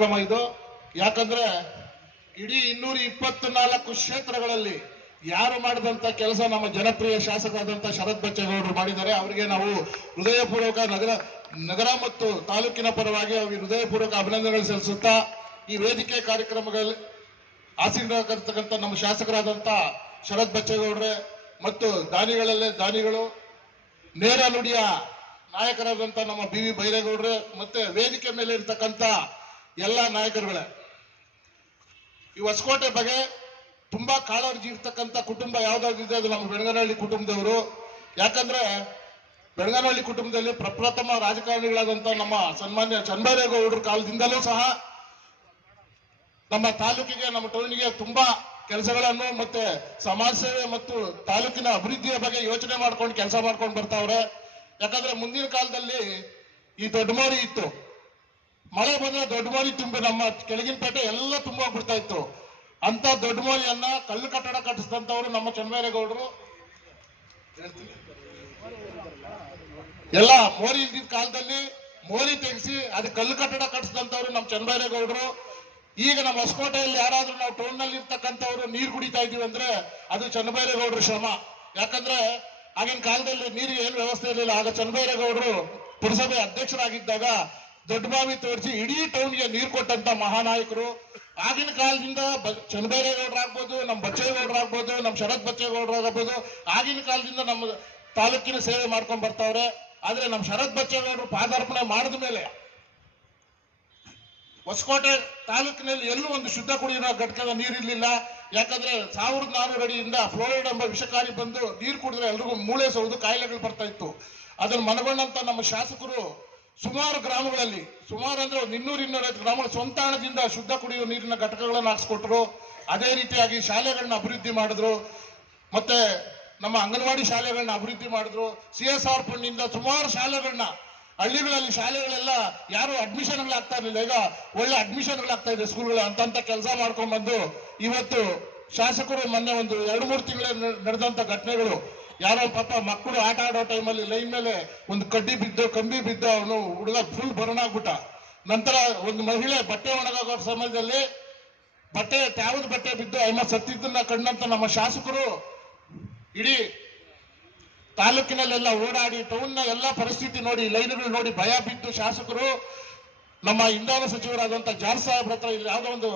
ಕ್ರಮ ಇದು. ಯಾಕಂದ್ರೆ ಇಡೀ 224 ಕ್ಷೇತ್ರಗಳಲ್ಲಿ ಯಾರು ಮಾಡಿದಂತ ಕೆಲಸ ನಮ್ಮ ಜನಪ್ರಿಯ ಶಾಸಕರಾದಂತ ಶರತ್ ಬಚ್ಚೇಗೌಡರು ಮಾಡಿದ್ದಾರೆ. ಅವರಿಗೆ ನಾವು ಹೃದಯಪೂರ್ವಕ ನಗರ ಮತ್ತು ತಾಲೂಕಿನ ಪರವಾಗಿ ಅವರಿಗೆ ಹೃದಯಪೂರ್ವಕ ಅಭಿನಂದನೆಗಳು ಸಲ್ಲಿಸುತ್ತಾ, ಈ ವೇದಿಕೆ ಕಾರ್ಯಕ್ರಮಗಳಲ್ಲಿ ಆಸೀನರಾಗಿರ್ತಕ್ಕಂಥ ನಮ್ಮ ಶಾಸಕರಾದಂತ ಶರತ್ ಬಚ್ಚೇಗೌಡ್ರೆ ಮತ್ತು ದಾನಿಗಳಲ್ಲೇ ದಾನಿಗಳು, ನೇರ ನುಡಿಯ ನಾಯಕರಾದಂತ ನಮ್ಮ ಬಿ ವಿ ಬೈರೇಗೌಡ್ರೆ ಮತ್ತೆ ವೇದಿಕೆ ಮೇಲೆ ಇರ್ತಕ್ಕಂಥ ಎಲ್ಲಾ ನಾಯಕರುಗಳೇ, ಈ ಹೊಸಕೋಟೆ ಬಗ್ಗೆ ತುಂಬಾ ಕಾಳಜಿ ಇರ್ತಕ್ಕಂಥ ಕುಟುಂಬ ಯಾವ್ದಾಗಿದೆ ಅದು ನಮ್ಮ ಬೆಳಗನಹಳ್ಳಿ ಕುಟುಂಬದವರು. ಯಾಕಂದ್ರೆ ಬೆಳಗನಹಳ್ಳಿ ಕುಟುಂಬದಲ್ಲಿ ಪ್ರಪ್ರಥಮ ರಾಜಕಾರಣಿಗಳಾದಂತ ನಮ್ಮ ಸನ್ಮಾನ್ಯ ಚನ್ನಬೈರೇಗೌಡರ ಕಾಲದಿಂದಲೂ ಸಹ ನಮ್ಮ ತಾಲೂಕಿಗೆ, ನಮ್ಮ ಟೌನಿಗೆ ತುಂಬಾ ಕೆಲಸಗಳನ್ನು ಮತ್ತೆ ಸಮಾಜ ಸೇವೆ ಮತ್ತು ತಾಲೂಕಿನ ಅಭಿವೃದ್ಧಿಯ ಬಗ್ಗೆ ಯೋಚನೆ ಮಾಡ್ಕೊಂಡು ಕೆಲಸ ಮಾಡ್ಕೊಂಡು ಬರ್ತಾವ್ರೆ. ಯಾಕಂದ್ರೆ ಮುಂದಿನ ಕಾಲದಲ್ಲಿ ಈ ದೊಡ್ಡ ಮೋರಿ ಇತ್ತು, ಮಳೆ ಬಂದ್ರೆ ದೊಡ್ಡ ಮೋರಿ ತುಂಬಿ ನಮ್ಮ ಕೆಳಗಿನ ಪೇಟೆ ಎಲ್ಲ ತುಂಬೋಗ್ಬಿಡ್ತಾ ಇತ್ತು. ಅಂತ ದೊಡ್ಡ ಮೋರಿಯನ್ನ ಕಲ್ಲು ಕಟ್ಟಡ ಕಟ್ಟಿಸಿದಂತವ್ರು ನಮ್ಮ ಚನ್ನಬೈರೇಗೌಡರು. ಎಲ್ಲ ಮೋರಿ ಇದ್ದಿದ್ದ ಕಾಲದಲ್ಲಿ ಮೋರಿ ತೆಗೆಸಿ ಅದು ಕಲ್ಲು ಕಟ್ಟಡ ಕಟ್ಟಿಸಿದಂತವ್ರು ನಮ್ಮ ಚನ್ನಬೈರೇಗೌಡರು. ಈಗ ನಮ್ಮ ಹೊಸಕೋಟೆಯಲ್ಲಿ ಯಾರಾದ್ರೂ ನಾವು ಟೌನ್ ನಲ್ಲಿ ಇರ್ತಕ್ಕಂಥವ್ರು ನೀರು ಕುಡಿತಾ ಇದೀವಿ ಅಂದ್ರೆ ಅದು ಚನ್ನಬೈರೇಗೌಡರ ಶ್ರಮ. ಯಾಕಂದ್ರೆ ಆಗಿನ ಕಾಲದಲ್ಲಿ ನೀರಿಗೆ ಏನು ವ್ಯವಸ್ಥೆ ಇರಲಿಲ್ಲ. ಆಗ ಚನ್ನಬೈರೇಗೌಡರು ಪುರಸಭೆ ಅಧ್ಯಕ್ಷರಾಗಿದ್ದಾಗ ದೊಡ್ಡ ಬಾವಿ ತೋರಿಸಿ ಇಡೀ ಟೌನ್ಗೆ ನೀರು ಕೊಟ್ಟಂತ ಮಹಾನಾಯಕರು. ಆಗಿನ ಕಾಲದಿಂದ ಚನ್ನಬೈರೇಗೌಡರಾಗ್ಬೋದು, ನಮ್ಮ ಬಚ್ಚೇಗೌಡರಾಗ್ಬೋದು, ನಮ್ಮ ಶರತ್ ಬಚ್ಚೇಗೌಡರಾಗ್ಬೋದು, ಆಗಿನ ಕಾಲದಿಂದ ನಮ್ಮ ತಾಲೂಕಿನ ಸೇವೆ ಮಾಡ್ಕೊಂಡ್ ಬರ್ತಾವ್ರೆ. ಆದ್ರೆ ನಮ್ಮ ಶರತ್ ಬಚ್ಚೇಗೌಡರು ಪಾದಾರ್ಪಣೆ ಮಾಡಿದ ಮೇಲೆ ಹೊಸಕೋಟೆ ತಾಲೂಕಿನಲ್ಲಿ ಎಲ್ಲೂ ಒಂದು ಶುದ್ಧ ಕುಡಿಯುವ ಘಟಕದ ನೀರಿರ್ಲಿಲ್ಲ. ಯಾಕಂದ್ರೆ 1400 ಅಡಿಯಿಂದ ಫ್ಲೋರೈಡ್ ಎಂಬ ವಿಷಕಾರಿ ಬಂದು ನೀರು ಕುಡಿದ್ರೆ ಎಲ್ರಿಗೂ ಮೂಳೆ ಸೌದು ಕಾಯಿಲೆಗಳು ಬರ್ತಾ ಇತ್ತು. ಅದನ್ನು ಮನಗೊಂಡಂತ ನಮ್ಮ ಶಾಸಕರು ಸುಮಾರು ಗ್ರಾಮಗಳಲ್ಲಿ, ಸುಮಾರು ಅಂದ್ರೆ 200-250 ಗ್ರಾಮಗಳ ಸ್ವಂತ ಹಣದಿಂದ ಶುದ್ಧ ಕುಡಿಯುವ ನೀರಿನ ಘಟಕಗಳನ್ನು ಹಾಕ್ಸ್ಕೊಟ್ರು. ಅದೇ ರೀತಿಯಾಗಿ ಶಾಲೆಗಳನ್ನ ಅಭಿವೃದ್ಧಿ ಮಾಡಿದ್ರು, ಮತ್ತೆ ನಮ್ಮ ಅಂಗನವಾಡಿ ಶಾಲೆಗಳನ್ನ ಅಭಿವೃದ್ಧಿ ಮಾಡಿದ್ರು. CSR ಫಂಡ್ನಿಂದ ಸುಮಾರು ಶಾಲೆಗಳನ್ನ, ಹಳ್ಳಿಗಳಲ್ಲಿ ಶಾಲೆಗಳೆಲ್ಲ ಯಾರು ಅಡ್ಮಿಷನ್ಗಳಾಗ್ತಾ ಇರಲಿಲ್ಲ, ಈಗ ಒಳ್ಳೆ ಅಡ್ಮಿಷನ್ಗಳಾಗ್ತಾ ಇದೆ ಸ್ಕೂಲ್ಗಳು. ಅಂತ ಕೆಲಸ ಮಾಡ್ಕೊಂಡ್ ಬಂದು ಇವತ್ತು ಶಾಸಕರು ಮೊನ್ನೆ ಒಂದು 2-3 ತಿಂಗಳ ನಡೆದಂತ ಘಟನೆಗಳು, ಯಾರೋ ಪಾಪ ಮಕ್ಕಳು ಆಟ ಆಡೋ ಟೈಮಲ್ಲಿ ಲೈನ್ ಮೇಲೆ ಒಂದು ಕಡ್ಡಿ ಬಿದ್ದು, ಕಂಬಿ ಬಿದ್ದು, ಅವನು ಹುಡುಗ ಫುಲ್ ಬರ್ನ್ ಆಗ್ಬಿಟ್ಟ. ನಂತರ ಒಂದು ಮಹಿಳೆ ಬಟ್ಟೆ ಒಣಗಾಗೋ ಸಮಯದಲ್ಲಿ ಟ್ಯಾವಲ್ ಬಟ್ಟೆ ಬಿದ್ದು ಅಮ್ಮ ಸತ್ತಿದ್ದನ್ನ ಕಂಡಂತ ನಮ್ಮ ಶಾಸಕರು ಇಡೀ ತಾಲೂಕಿನಲ್ಲೆಲ್ಲ ಓಡಾಡಿ ಟೌನ್ನ ಎಲ್ಲ ಪರಿಸ್ಥಿತಿ ನೋಡಿ, ಲೈನ್ಗಳು ನೋಡಿ ಭಯ ಬಿದ್ದು ಶಾಸಕರು ನಮ್ಮ ಇಂಧನ ಸಚಿವರಾದಂತ ಜಾರ್ಜ್ ಸಾಹೇಬ್ರ ಹತ್ರ ಯಾವುದೋ ಒಂದು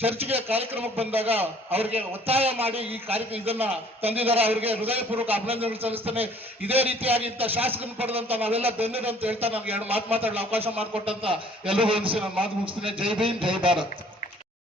ಚರ್ಚ್ಗೆ ಕಾರ್ಯಕ್ರಮಕ್ಕೆ ಬಂದಾಗ ಅವರಿಗೆ ಒತ್ತಾಯ ಮಾಡಿ ಈ ಇದನ್ನ ತಂದಿದ್ದಾರೆ. ಅವರಿಗೆ ಹೃದಯಪೂರ್ವಕ ಅಭಿನಂದನೆಗಳು ಸಲ್ಲಿಸ್ತೇನೆ. ಇದೇ ರೀತಿಯಾಗಿ ಇಂಥ ಶಾಸಕನ ಪಡೆದಂತ ನಾವೆಲ್ಲ ಧನ್ಯರು ಅಂತ ಹೇಳ್ತಾ ನನಗೆ 2 ಮಾತು ಮಾತಾಡಲು ಅವಕಾಶ ಮಾಡಿಕೊಟ್ಟಂತ ಎಲ್ಲರಿಗೂ ನಾನು ಮಾತು ಮುಗಿಸ್ತೇನೆ. ಜೈ ಭೀಮ್, ಜೈ ಭಾರತ್.